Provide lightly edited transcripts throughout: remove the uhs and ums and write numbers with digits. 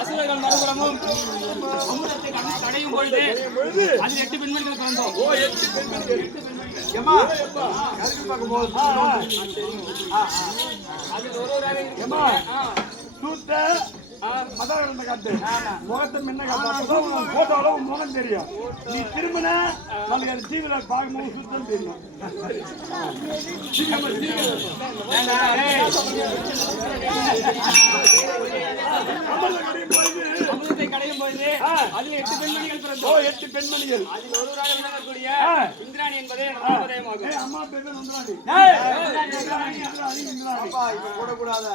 அசுரர்கள் மறுபுறமும் அமுதத்தை தடையும் பொழுது அதில் 8 பெண்மணிகள் பிறந்தோம். ஓ 8 பெண்மணிகள். ஏமா யாருக்கு பார்க்க போகுது? அது ஒருவராக ஏமா சூத்த மதம் காட்டு முகத்தை முன்ன காட்டு போட்டோல முகம் தெரியும். நீ திரும்பின நாளைக்கு அந்த டிவியில பார்க்கும்போது சுத்தம் தெரியும். அமுதத்தை கடையும் பொழுது அதில் 8 பெண்மணிகள் பிறந்தோம். 8 பெண்மணிகள். அதில் ஒருவராக விளங்கக்கூடிய இந்திராணி என்பதே நாமதேயமாகும். அம்மா பேர் இந்திராணி. அப்பா இப்ப கூட கூடாத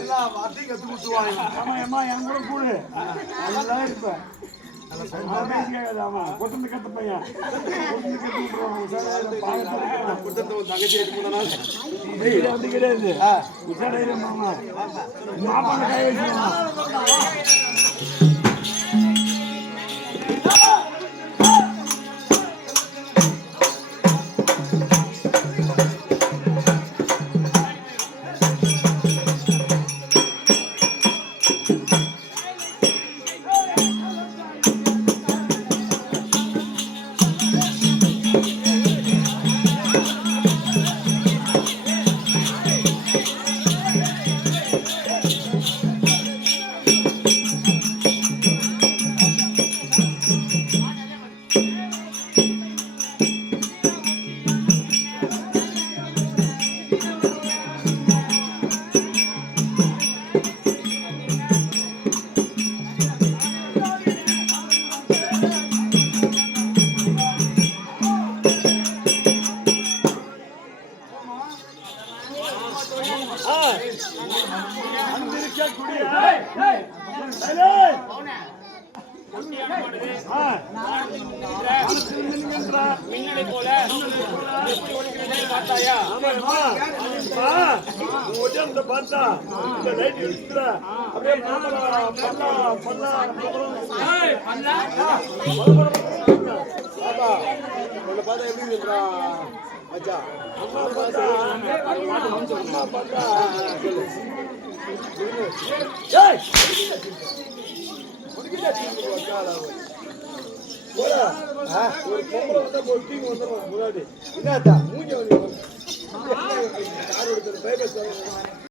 எல்லா வார்த்தையும் கத்து கொடுத்துவாங்க. ஆமா அம்மா என் கூட கூடு நல்லா இருப்ப கொத்தந்து கத்த பையன் அப்படி கிடையாது. மாமா மாப்பான கை வச்சு மின்னலை போல பார்த்தாயா? பார்த்தா இந்த லைட் எடுத்துற அப்படியே பார்த்தா எப்படி அச்சா அம்மா பார்த்தா அம்மா பார்த்தா ஒரு பொம்பளை வந்தா ஒரு டீம் வந்துடும் முன்னாடி என்னத்தா மூஞ்சி வந்து